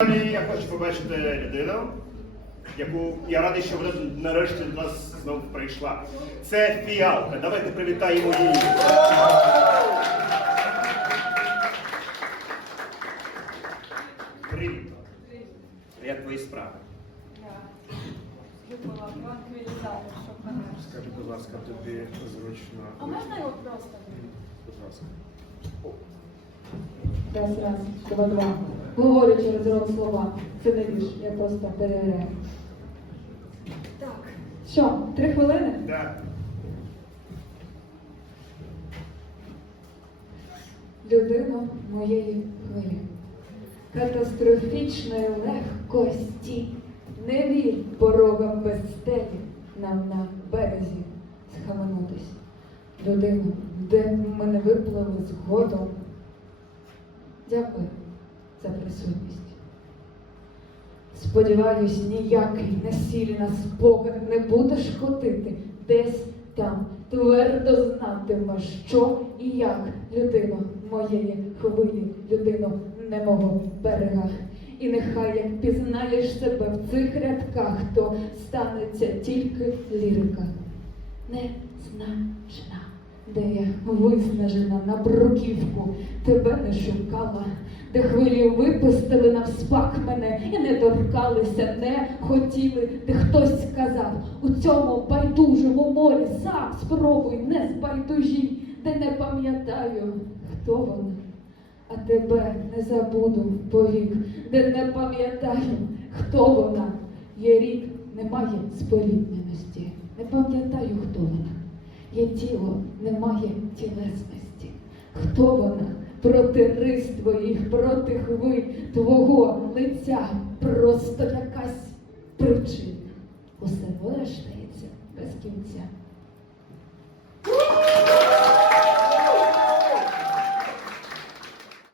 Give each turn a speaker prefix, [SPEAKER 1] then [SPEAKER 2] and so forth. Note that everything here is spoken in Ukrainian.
[SPEAKER 1] Далі я хочу побачити людину, яку я радий, що вона нарешті до нас знову прийшла. Це фіалка. Давайте привітаємо її. Привіт. Як твої справи?
[SPEAKER 2] Я випила транквілізатор, щоб мене.
[SPEAKER 1] Скажи, будь ласка, тобі зручно.
[SPEAKER 2] А можна його просто?
[SPEAKER 1] Будь ласка.
[SPEAKER 3] Раз, раз, два, два. Говорю через рот слова. Це не вірш, я просто перевіряю.
[SPEAKER 2] Так.
[SPEAKER 3] Що, три хвилини?
[SPEAKER 1] Так.
[SPEAKER 3] Людина моєї хвилі. Катастрофічної легкості. Не вір порогам без стелі нам на березі схаменутись. Людина, де б ми не виплили згодом. Дякую за присутність. Сподіваюсь, ніякий насілля спогад не будеш ходити десь там. Твердо знатимеш, що і як людино моєї хвилі, людино немого берега. І нехай як пізнаєш себе в цих рядках, то станеться тільки лірика. Незначна, де виснажена на бруківку, тебе не шукала, де хвилі випустили навспак мене і не торкалися, не хотіли, де хтось сказав у цьому байдужому морі сам спробуй не збайдужій, де не пам'ятаю, хто вона. А тебе не забуду повік, де не пам'ятаю, хто вона. Є рік, немає спорідненості. Не пам'ятаю, хто вона. Тіло, немає тілесності. Хто вона? Проти рис твоїх, проти хвиль твого лиця. Просто якась причина. Усе вештається без кінця.